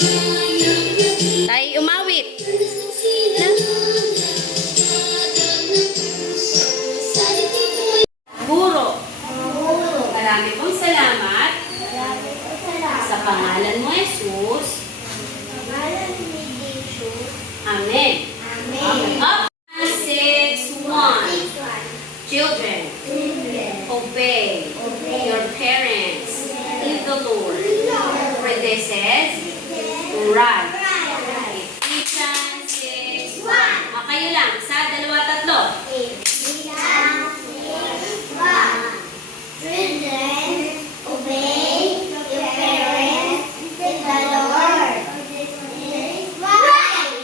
Tayo umawit. Guro. Marami pong salamat sa pangalan mo, Jesus. Amen. Up. 6:1. Children, obey your parents in the Lord, for this is right. Ephesians 6:1. Kayo lang, sa 2-3. Children, obey your parents in the Lord. Right.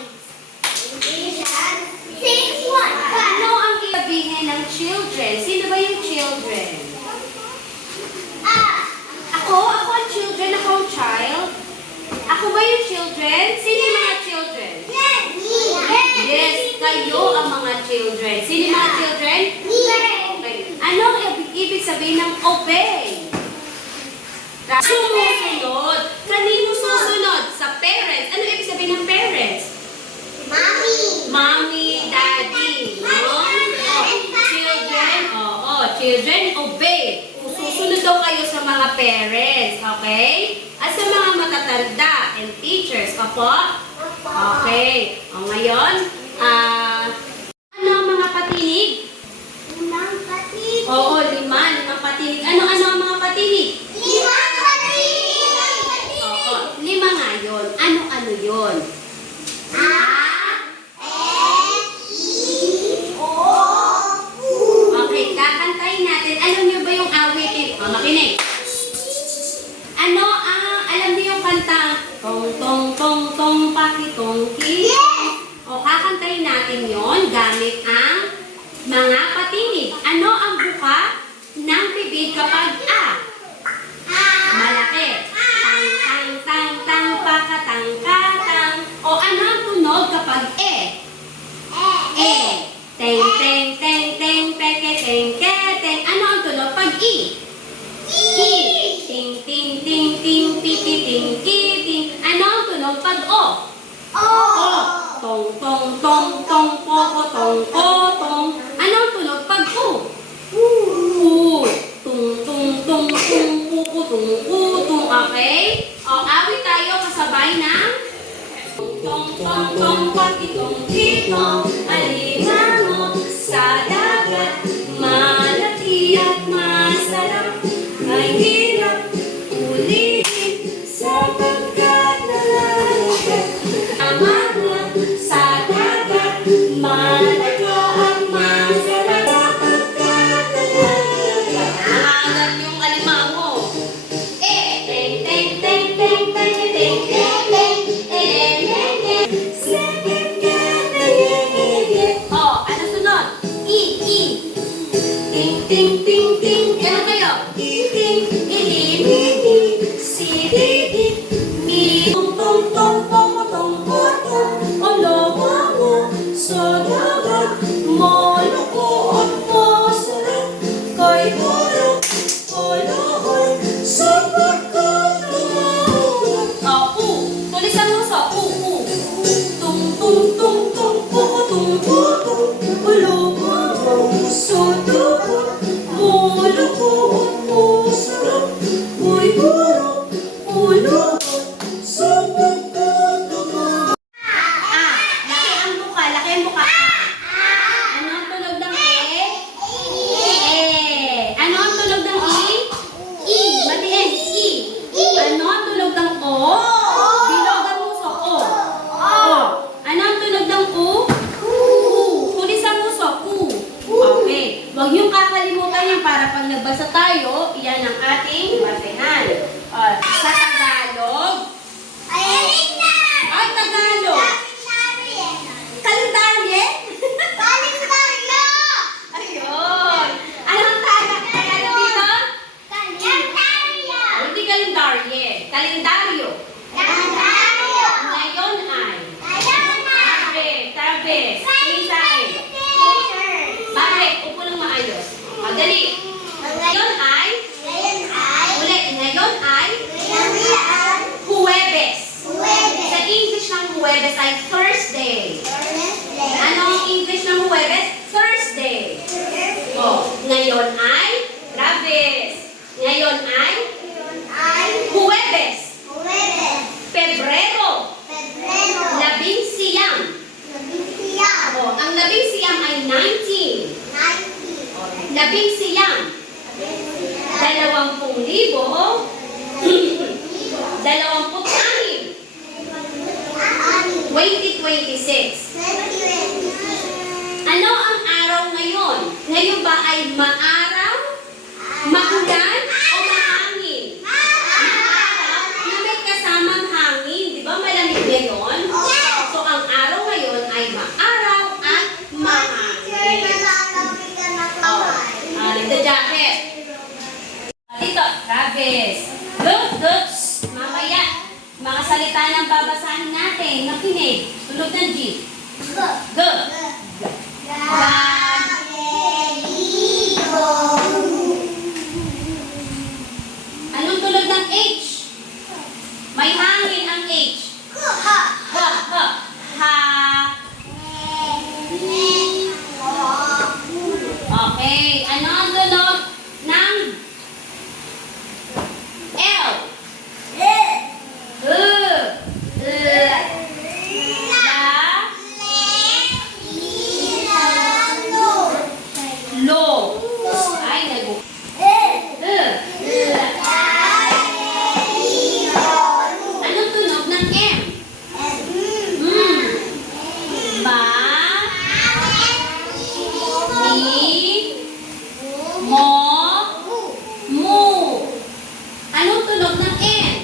Ephesians 6:1. Ano ang sabihin ng children? Sino ba yung children? Ako ang children, ako ang child. Ako ba yung children? Sino yung mga children? Yes, kayo ang mga children. Sino yung mga children? Okay. Ano ang ibig sabihin ng obey? Sumusunod. Kanino susunod? Sa parents. Ano ibig sabihin ng parents? Mommy, daddy. No? Children, children, obey. Susunod daw kayo sa mga parents, okay? At sa mga matatanda and teachers, opo? Okay. O ngayon, ano ang mga patinig? Oo, 5 patinig. Ano ang mga patinig? Oo, 5 nga yun. Ano yun? Okay, kakantayin natin. Alam niyo ba yung awitin? O, makinig. Alam niyo yung kanta? Tong, tong, tong, tong, pakitong, ki. O, kakantayin natin yon gamit ang mga patinig. Ano ang buka ng bibig kapag a? Malaki. Tang, tang, tang, tang, pakatang, katang. O, ano ang tunog kapag e? E. Teng, teng, teng, teng, peke, teng, ke, teng. Ano ang tunog pag i? I. Ting, ting, ting, ting, piki, ting, ki, ting. Ano ang tunog pag o? O. Tong, tong, tong, tong, poko, tong, ko, tong. Ano ang tunog pag u? U. Tung, tung, tung, tung, puko, tung, tung. Okay? O, awit tayo kasabay ng tong, tong, tong, pakitong, kitong. Alimango sa dagat, malaki at masarap. Ay hirap ulitin sapagkat nalalagat. Alimango sa dagat, malaki at masarap. Sapagkat nalalagat. Nakagat yung alimango. Teng, teng, teng, teng, teng, teng, teng, teng, teng, teng. Sapagkat nalalagat. Oh, ano sunod? I. Ting, ting, ting, ting. Ano kayo? Ting, ili, mini, si, di, mi. Tong, tong, tong, tong, tong, tong, olo, mo, sa dagat, maloko at masarap, kay harap, alahan, sapagkat nalalagat. U. Tulisan mo sa u. Tung, tung, tung, tung, tung, tung, olo, sa dagat, maloko at masarap, kay harap, alahan, sapagkat nalalagat. Laki ang buka, laki ang buka. Ano ang tunog ng e? E. Ano ang tunog ng i? I. Matiin, i. Ano ang tunog ng o? Bilogan mo sa o. O. Ano ang tunog ng u? U. Tulisan mo sa u. Okay. Huwag niyong kakalimutan yan para pag nagbasa tayo, yan ang ating basehan. Sa Tagalog. Ay, Tagalog. Kalendarye? Ayun. Anong Tagalog dito? Hindi kalendarye. Kalendaryo. Ngayon ay. Tabi. Isain. Bakit? Upo lang maayos. Dali. Ngayon ay. Ulit. Ngayon ay. Huwebes. like Thursday. Thursday. Ano ang English ng Huwebes? Thursday. Oh, ngayon ay Travis. Ngayon ay Ay, Huwebes. Jueves. Pebrero. Febrero. 11. Labing-siyam. Oh, ang 11 ay 19. 19. Oh, 11. 20,000. 26. 2026. Ano ang araw ngayon? Ngayon ba ay maaraw, maulan, o mahangin? Maaraw na may kasamang hangin. Di ba malamig ngayon? So ang araw ngayon ay maaraw at mahangin. Dito, jacket. Dito, Travis. Look. Mamaya, mga salita ng babasahin natin. Nakinig. Tulog ng G. Go. Anong tulog ng H? May hangin ang H. Ha. Okay. Ano ang tunog ng L? Lo. Ay, nag- Anong tunog ng M? Ba. Ni. Mo. Mu. Anong tunog ng N?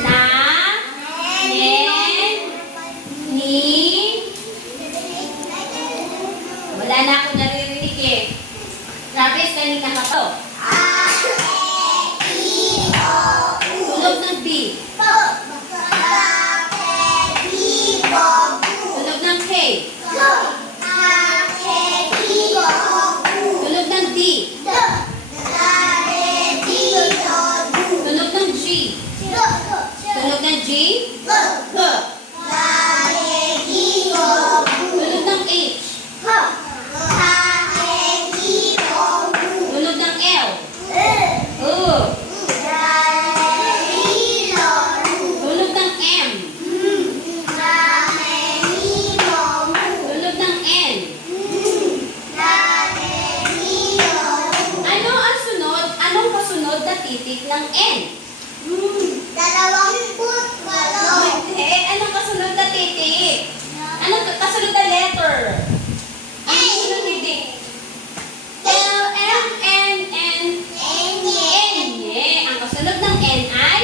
Na. Nen. Ni. Wala na akong naririnig eh. Travis, kanina ka to. Tunog ng B. Tunog ng K. Tunog ng D. Tunog ng G. Tunog ng G. H. Tunog ng H. Tunog ng L. Tunog ng M. Tunog ng N. Ano ang sunod? Anong kasunod na titik ng N? Anong kasunod na titik? Anong kasunod na letter? Anong kasunod na titik? L, M, N, N. Enye. Ang kasunod ng N ay?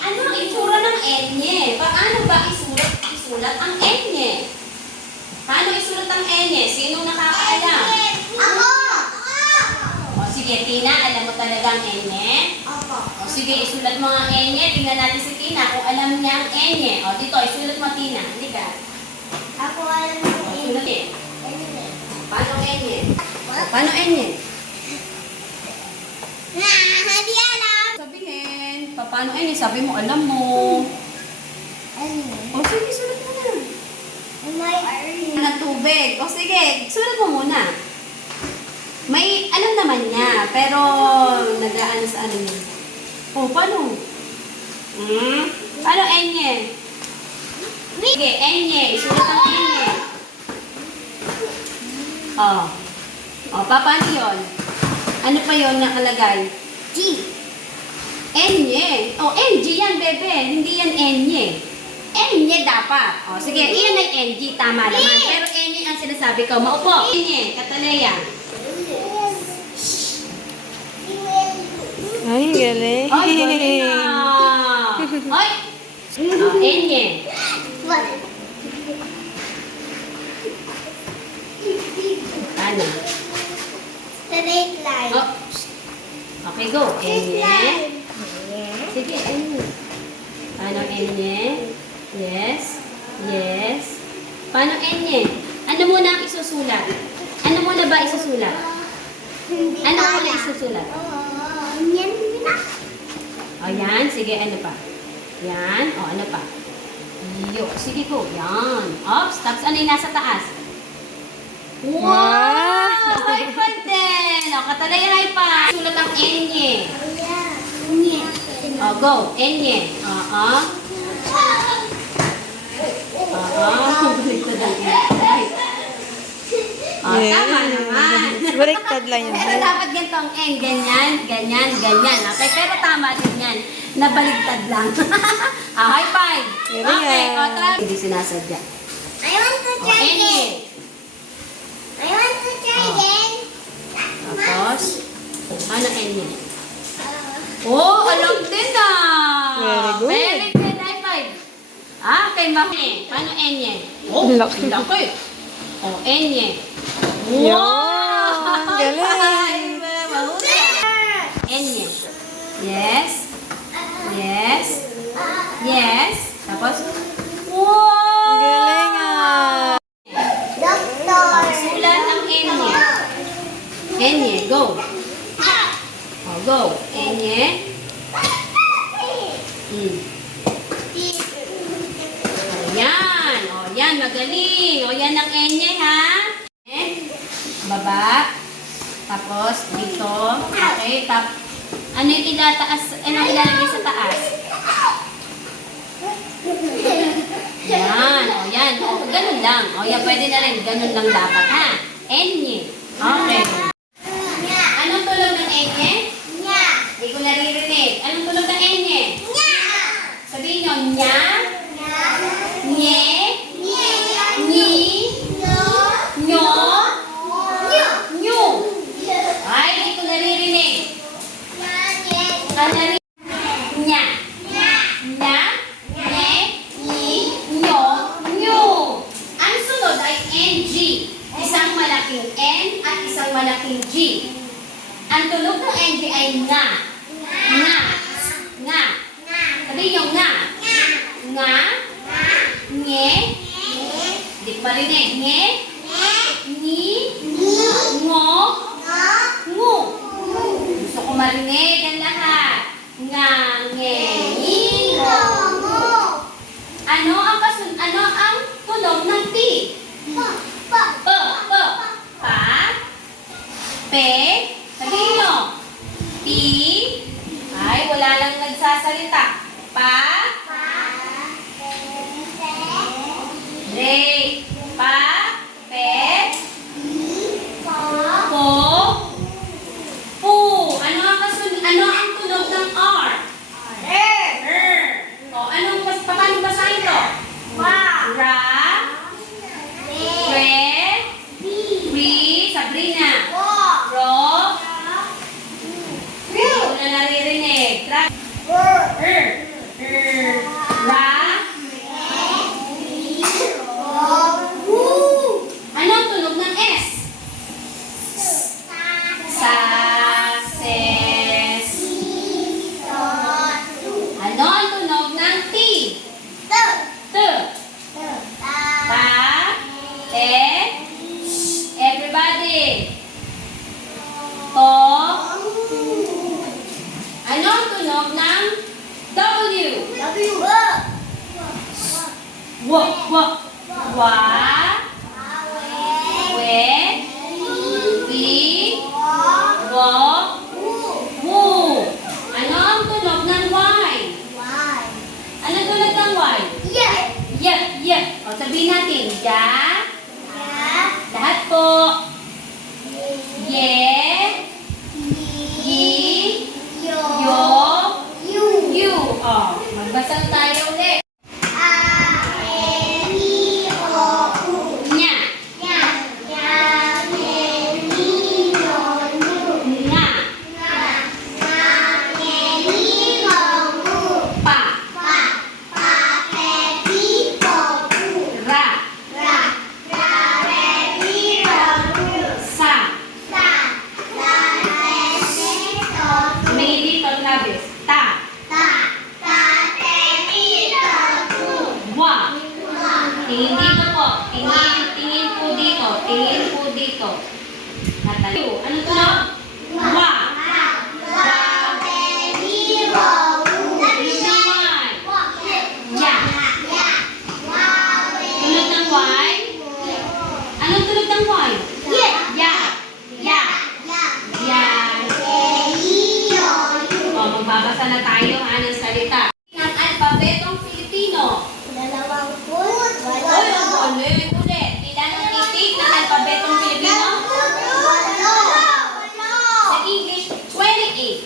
Ano ang itsura ng enye? Paano ba isulat ang enye? Paano isulat ang enye? Sino nakakaalam? O sige, Tina, alam mo talaga ang enye? O sige, isulat mo ang enye. Tingnan natin si Tina kung alam niya ang enye. O dito, isulat mo, Tina. Halika. O, isulat niya. Paano enye? Paano enye? Sabihin. Paano enye? Sabi mo, alam mo. O sige, sulat mo na. Ng tubig. O sige, sulat mo muna. May alam naman niya, pero nag-aano sa ano niya. O, paano? Paano enye? Sige, enye. Isulat ang enye. O, paano yun? Ano pa yun nakalagay? Enye. O, NG yan, bebe. Hindi yan enye. Enye dapat. O, sige, iyan ay NG. Tama naman. Pero enye ang sinasabi ko. Maupo. Enye, Katalaya. Ay, galing. Ay, galing na. Ay. O, enye. Ano? Straight line. Oh. Okay, go. Enye. Sige, enye. Paano enye? Yes. Yes. Paano enye? Ano muna ang isusulat? Ano muna ba isusulat? Ano muna isusulat? Yan na. O yan, sige, ano pa? Yan. O, ano pa? Yo. Sige go. Yan. Ops. Tapos ano yung nasa taas? Wow! High five din! O, katalay high five. Sulat ang enye. O, go. Enye. Oo. Oo. Baliktad ang enye. O, tama naman. Baliktad lang yun. Pero dapat ganito ang N. Ganyan, ganyan, ganyan. Okay, pero tama din yan. Nabaligtad lang. High five. Very Okay, good. o tara. Hindi sinasadya. I want to O, try N. again. I want to try Oh. again. Tapos, ano N yan? Oh, alam din ah. Very good. Very good. High five. Okay, mami. Paano N yan? Oh, Laki. laki. Oh, N yan. Yun, Wow! galing. Mahusay. N yan. Yes. Yes. Yes. Tapos, wow! Galing ah. Doctor. Sulat ang Enye. Enye, go. Oh, go. Enye. Ayan. O, yan. Magaling. O, yan ang Enye, ha? Baba. Tapos, dito. Okay. Ano yung ilataas? Ano yung ilalagay sa taas? Yan. O, yan. O, ganun lang. O, yan. Pwede na rin. Ganun lang dapat, ha? Enye. Okay. Anong tulog ng enye? Hindi ko naririnig. Anong tulog ng enye? Sabihin nyo, nya, nye, ni, nyo, nyo. Ay, hindi ko naririnig. Kanari, nya, nya, nye, ni, nyo, nyo. Ang sunod ay NG. Isang malaking N at isang malaking G. Ang tunog ng NG ay nga. Nga. Nga. Sabihin nyo nga. Nga. Nge. Hindi ko marinig. Nge. Ni. Ngo. Ngu. Gusto ko marinig ang lahat. Nga. Nge. Ni. Ngo. Ano ang tunog ng T? P. Pa. Pe. Sabihin nyo. P. Ay, wala lang nagsasalita. Pa. Re. Pa. Pe. Po. Pu. Ano ang tunog ng R? R. O, paano basahin to? Ra. Re. Ri. Sabrina. Ro. Hindi ko na naririnig. Ra. Ra. Ano ang tunog ng S? Sa. Ses. Ano ang tunog ng T? T. Pa. Te. Everybody. To. Ano ang tunog ng W? Wa. Wa. We. Wi. Wo. Wu. Ano ang tunog ng Y? Ano ang tunog ng Y? Yeah. O, sabihin natin. Ja. Lahat po. Ye. Yi. Yo. You. O, magbasa tayo ulit. Nya. Nga. Pa. Ra. Magbabasa na tayo ha ng salita. Ng alpabetong Filipino. Dalawang foot. Uy, ang ulit. Ilan ang titik ng alpabetong Filipino? Sa English, 28.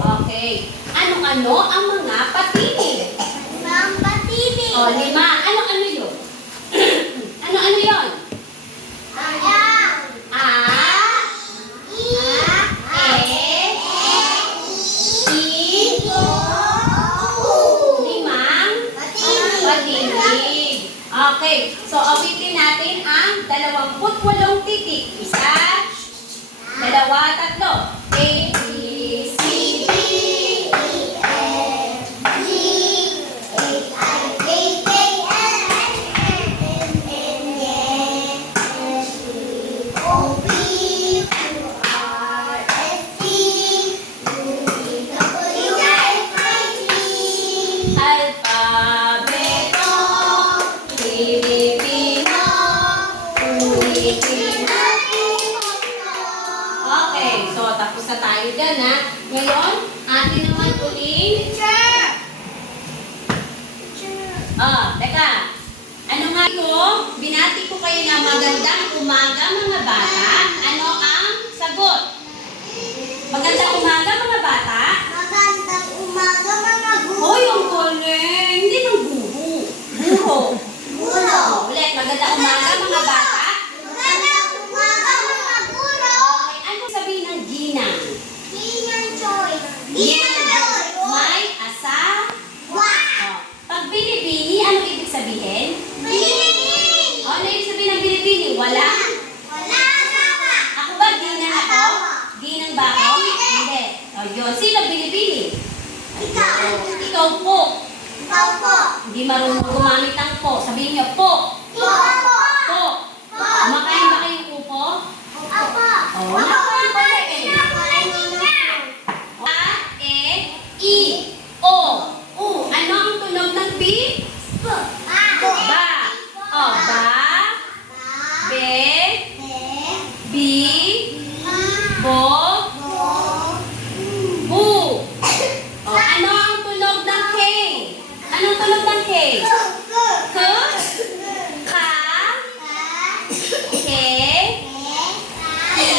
Okay. Ano-ano ang mga patinig? O, 5. Ano-ano yun? Ano-ano yun? A, limang patinig. Okay. So, awitin natin ang 28 titik. 1, 2, 3. A, B, C, D, alpabetong Filipino. Ulitin natin. Okay, so tapos na tayo dyan ha. Ngayon, atin naman ulit. Teka. Ano nga ito? Binati ko kayo na magandang umaga mga bata. Ano ang sagot? Magandang umaga mga bata? Hoy, ang galing! Hindi ng buho. Buho. Ulit, magandang umaga mga bata. Okay, ano sabihin ng ginang? May asa. Pag binibini, ano ibig sabihin? Ano ibig sabihin ng binibini? Wala? Ako ba ginang ako? Ginang ba ako? Hindi. O yun, sino binibini? Ikaw po. Hindi marunong gumamit ng po. Sabihin niyo po. Po. Kumakain ba kayong upo? Oo. Kumakain pala eh. A, E, I, O, U. Ano ang tunog ng B? Ba. O, ba. Be. Bi. Bo. Bu. O, ano ang tunog ng K? Anong tunog ng K? K. Ka. Ke. Ki.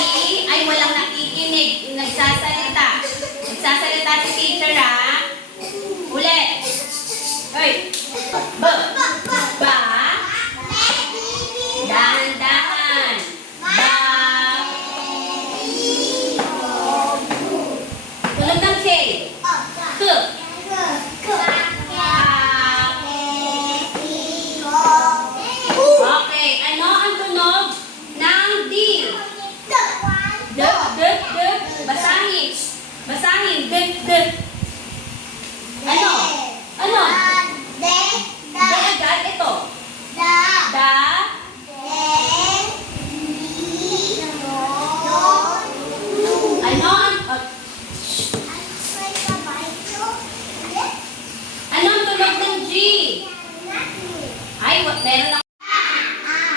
Ay, walang nakikinig. Nagsasalita. Nagsasalita si teacher ha. Ulit. Hoy. B. Ba. Dahan-dahan. Ba. Tunog ng K. K. Okay, ano ang tunog ng D? D. Basahin. Basahin. D. Ano? D agad. Ito. Da. Ano ang... ano ang tunog ng G? Ay, meron ako.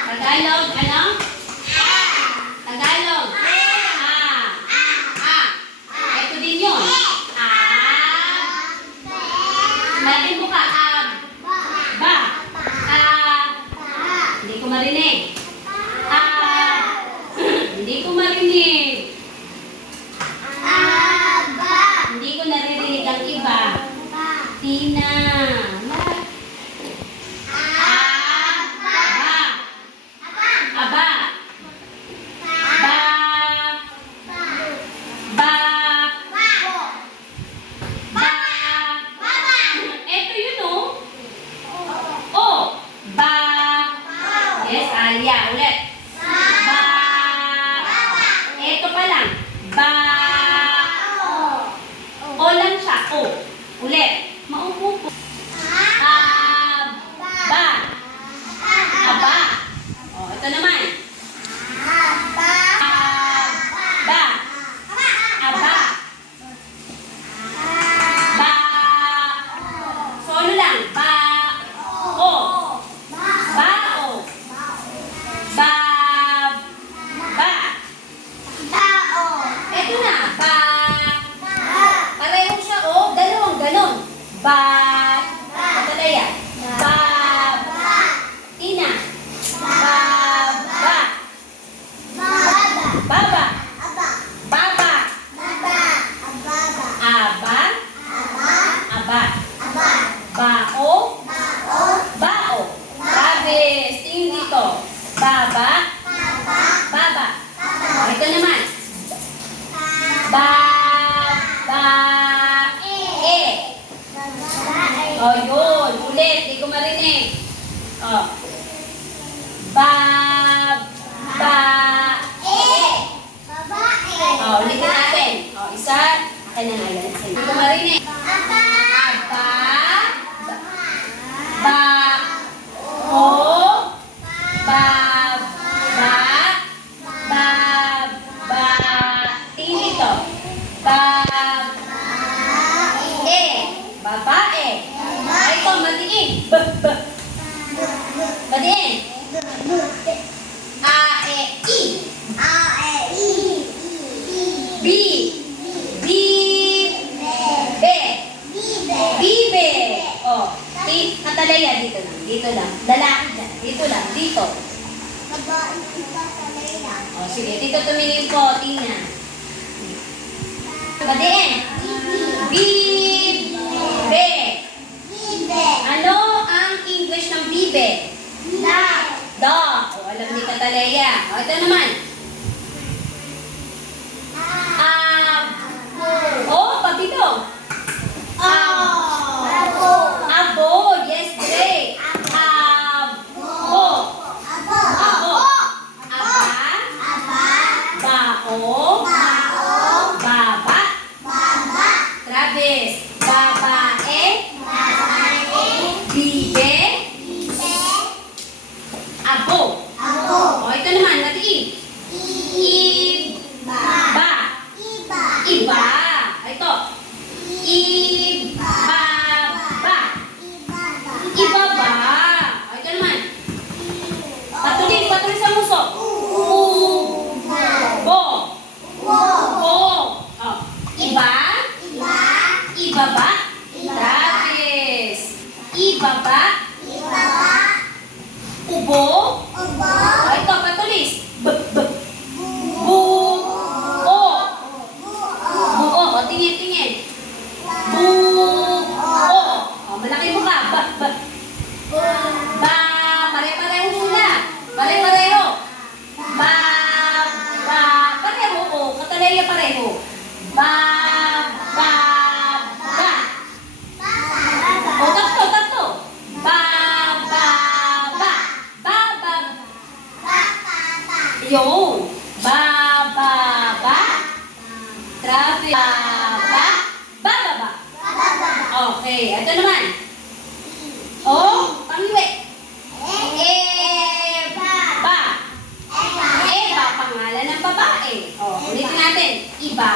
Tagalog, ano? Tagalog. Ito din yun. Malaking buka. Ba. Hindi ko marinig. Hindi ko marinig. Hindi ko naririnig ang iba. Tina. Aba. Ba. Ba. Ba. Ito yun oh. O. Ba. Yes, Alia. Ulit. Ba. Ito pa lang. Ba. O lang siya. O. Ulit. Maupo po. Bat. Katalaya. Baba. Tina. Baba. Baba. Baba. Aba. Aba. Bao. Bao. Travis. Tingin dito. Baba. Baba. O, ito naman. Baba. E. O, yun. Ulit. Di ko marinig. O. Baba. O, ulitin natin. O, isa. Akin na nga yan. Di ko marinig. Aba. Ba. O. Baba. Baba. Tingin dito. Babae. Ito, matiin. Matiin. A, E, I. B. Be. Bibe. O. Katalaya dito lang. Dito lang. Lalaki dyan. Dito lang. Dito. O, sige. Dito tumingin po. Tingnan. Matiin. Bibe. Ano ang English ng bibe? Dog. O, alam ni Katalaya. O, ito naman. O, pabilong. Abo. Yes, great. Abo. Abo. Aba. Bao. Baba. Travis. Babae. Bibe. Abo. O, ito naman. Matiin. Iba. Iba. Ito. Ibaba. Ibaba. O, ito naman. Patuloy sa muso. Ubo. Ubo. O, iba. Ibaba. Travis. Ibaba. Ubo. O, ito, patulis. Buo. Buo. O, tingin. Buo. O, malaki mo ka. Pare-pareho muna. Pare-pareho. Pareho. O, Katalaya pareho. Ba. O, tatlo. Baba. Yun. Bababa. Travis. Bababa. Okay. Ito naman. O, pangiwi. Eba. Eba, pangalan ng babae. O, ulitin natin. Iba.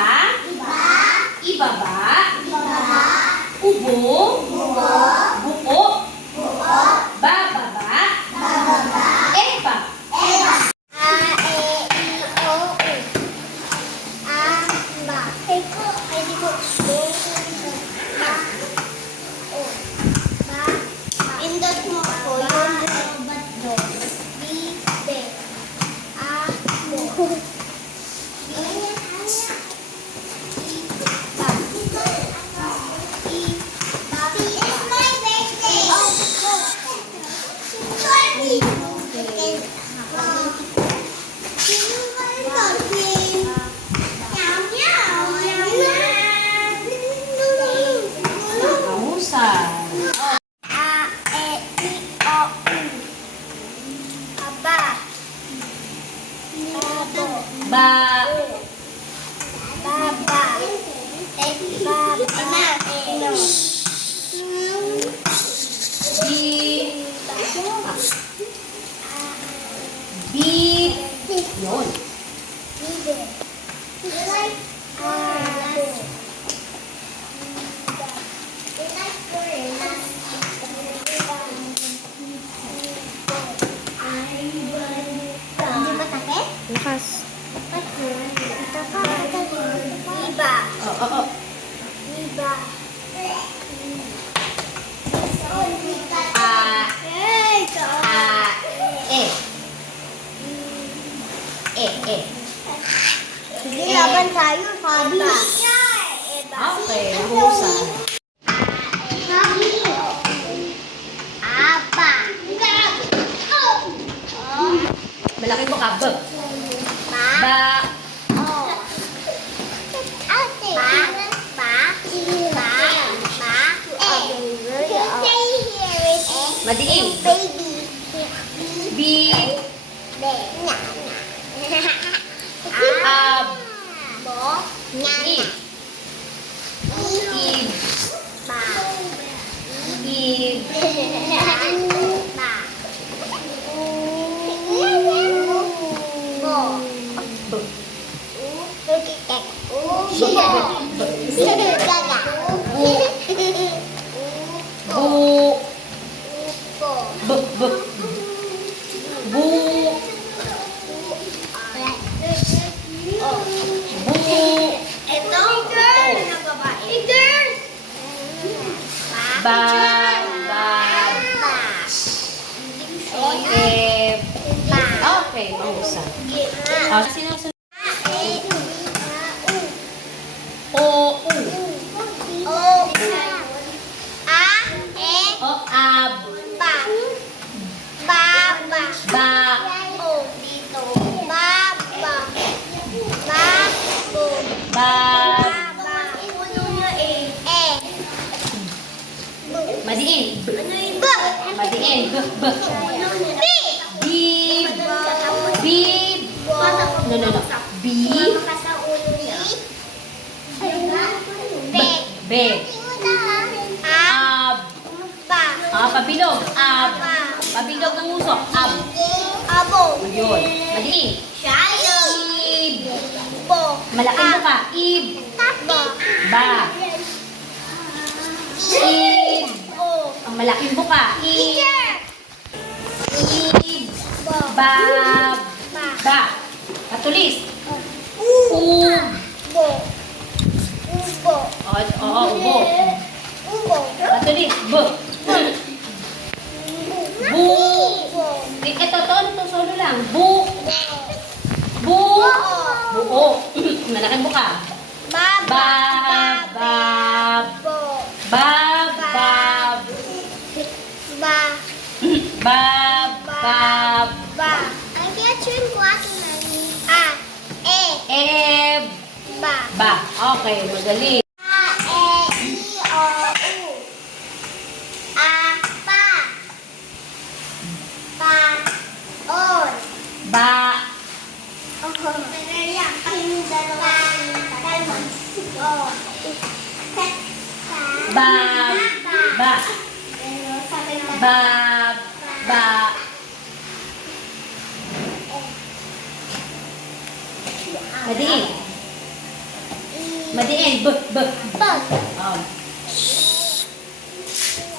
Ibaba. Ubo. Buo. Bababa. Eba. Indot mo ako yung robot doon. Bibe. Abo. It's my birthday. Oh, sorry. Nausan. Ba. Bi. Yun. Lakas. Iba. Oo. Iba. Okay, mahusay. Apa. Malaking buka. B. Pa. Ba. Oh. Ate. Pa. Pa. Pa. Pa. Madiin. Baby. B. Ab. Bo. I. I. Pa. I. Pa. Bo. B. Bu. B. B. Bu. Bu. Ito, girl na babae. Girl! Ba. Ba. E. Okay, mahusay. Sino ang sunod? O. U. O. Ab. Ba. Ba. Madiin. Madiin. B. B. Bib. Bib. No, no, no. B. B. Ab. Pabilog. Ab. Pabilog ng usok. Ab. Yun. Madiin. Ib. Malaking muka. Ib. Ba. Ib. Ang malaking buka. Ib. Ib. Bab. Ba. Patulis. Ub. Oo, ubo. Patulis. B. Bu. Ito, to, solo lang. Bu. Bu. Buo. Malaking buka. Bab. Bab. Bab. Bab. Bab. Bab. Eb. Ba. Okay, magaling. Ba. Ba. Ba. Ba. Ba. Madiin. Madiin. B. B.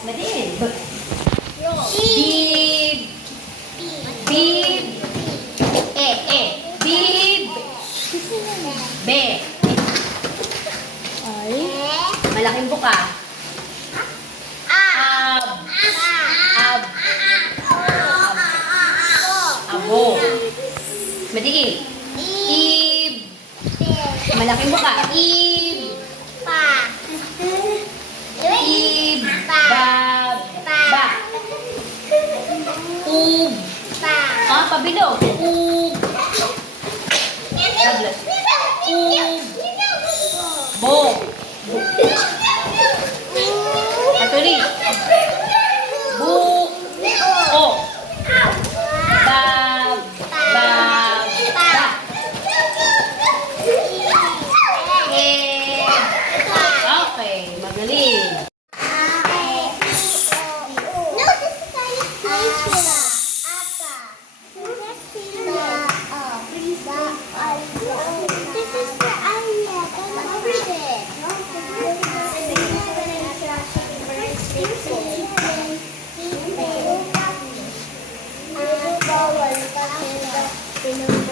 Madiin. B. Bib. Bib. Bib. B. Malaking buka. Ab. Ab. Abo. Madiin. Ib. Malaking buka. Ib. Ib. Bab. Ba. Ub. Pabilog. Ub. Ub. Bo. Patulis. Bu. O. Bab. Bab. Ba. Okay, magaling. This is for Aya. Don't read it. Pinag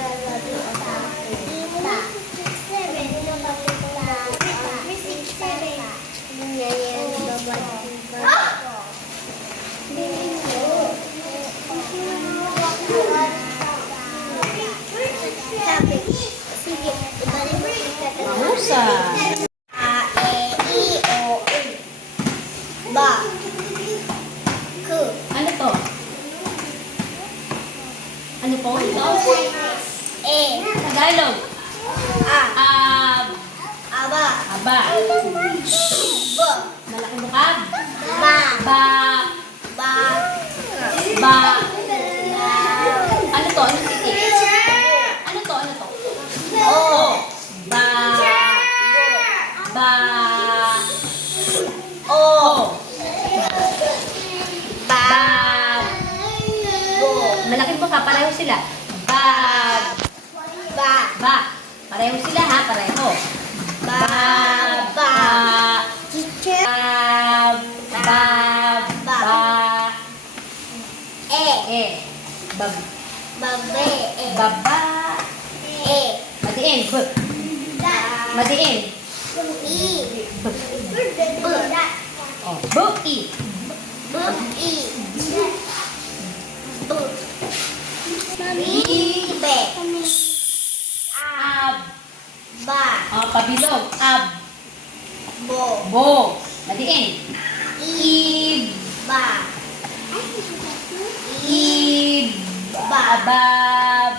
Ba. Malaking bukab. Ba. Ba. Ba. Ba. Ano to? Ano titik? Ano to? Ano to? O. Ba. Ba. O. Ba. Ba. Bo. Malaking bukab. Pareho sila. Bab. Ba. Ba. Pareho sila ha. Pareho. Ba. Ba. Ba. Bab. Bab. Ba. E. E. Bab. Babe. E. Baba. E. Madiin. B. Da. Madiin. I. B. B. Oh. B. I. B. I. B. Bibe. Ab. Ba. Oh, pabilog. Ab. Bo. Bo. Madiin. Ib. Ba. Ib. Ba. Bab.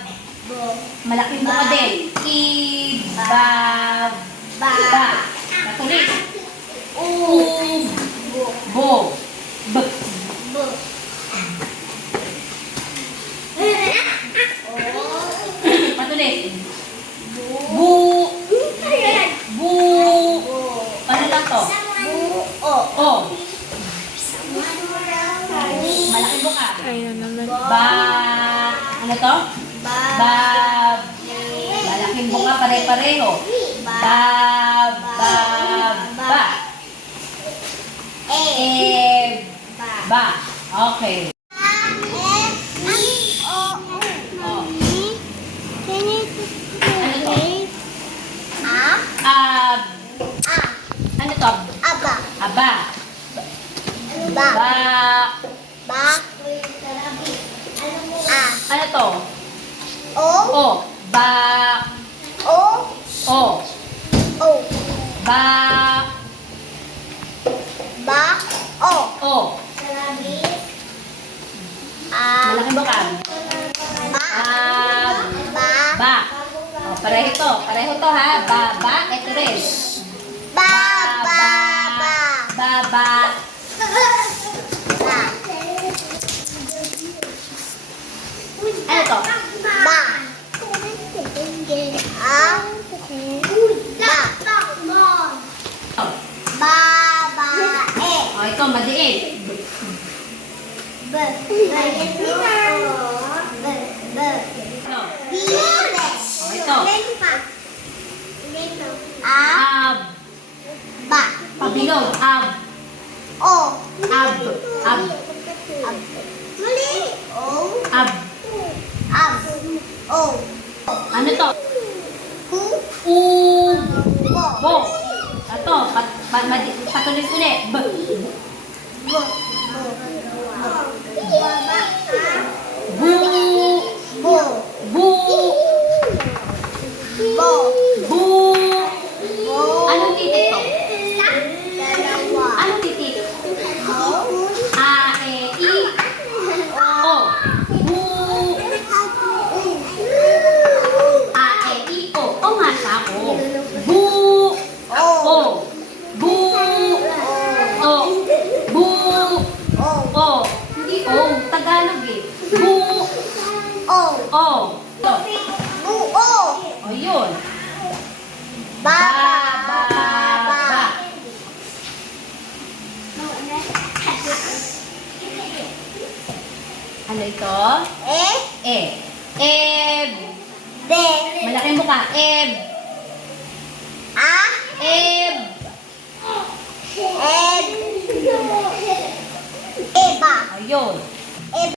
Bo. Malaking buka din. Ib. Bab. Ba. Ba. Patuloy. U. Ub. Bo. Bo. B. Bo. Patuloy. Bu. Bu. Ano lang to? O. O. Malaking buka. Ayun naman. Ba. Ano to? Bab. Malaking buka. Pare-pareho. Bab. Bab. Ba. Eb. Ba. Okay. Ab. Ano to? Aba. Ba. Ano to? O. Ba. O. Ba. O. Malaking buka. Ab. Ba. O, pareho to. Pareho to ha. Ba. Ba. Ito rin. Ba. Ba. Ano to? O, ito. Madiin. Ano? O, ito. Ab. Pabilog. Ab. Ab. Ab. Ab. Ano to? Ub. Bo. Ito. Patuloy ulit. B. Bu. Bu. Bu. Anong titik to? Anong titik? A, E, I, O. Bu. A, E, I, O. O nga sa ako. Bu. O. Bu. O. Bu. O. Hindi O. Tagalog eh. Bu. O. O yun. Ba. Ano ito? E. Eb. Malaking mukha. Eb. Eb. Ayun.